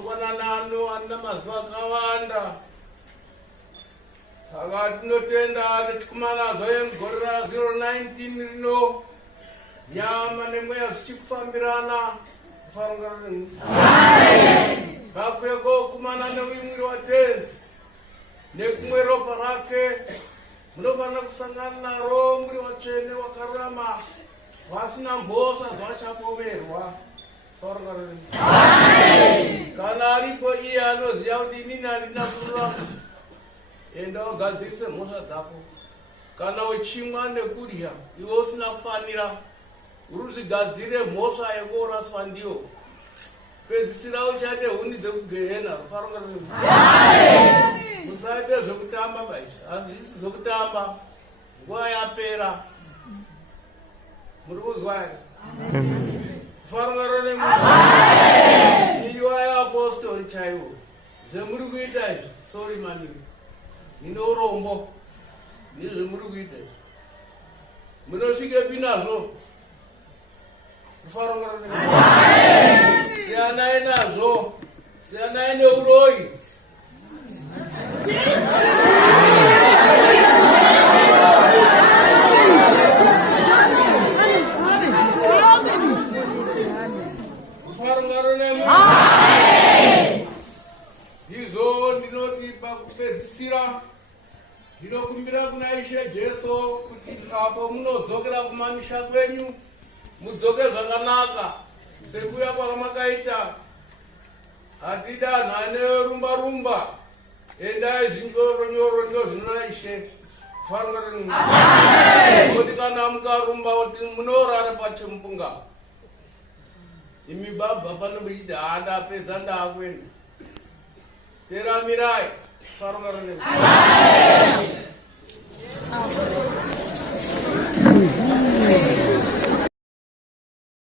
mangwanana ano ana mazuva akawanda. Saka tinotenda netikumana zvaengore ra019 rino nyama nemweya zvichifambirana kufarungana vakweko kumana neuyu mwiri watenzi nekumwe ropa rake munofanira kusangana naro mwiri watsvene wakarurama vasina mbosa zvachapomerwa. Kana aripo iye anoziva kuti inini handina kururama, enda ugadzirise mhosva dzako. Kana uchimwa nekudya iwe usina kufanira, uri kuzvigadzire mhosva yekoraswa ndiyo, pedzisira uchate huni dzekugehena. Musaite zvekutamba baizvi, hazvisi zvekutamba, nguva yapera. Muri kuzwa here? Kufarungana nemunhu iwa yeapostori chaiwo zvemuri kuita izvi. Sorry maningi, nine urombo nezvemuri kuita izvi, munosvikepi nazvo? Kufarungana nemunhu siyanai nazvo, siyanai neuroyi. Izvo ndinoti pakupedzisira ndinokumbira kuna Ishe Jesu kuti apo munodzokera kumamisha kwenyu mudzoke zvakanaka sekuya kwakamakaita. Hatidanhane rumba endai zvinyoronyoro ndo zvinoda Ishe. Kuti kana mukarumba kuti munorara pachimupunga, imi baba panomuchiti handapedza ndakwenda teramirai.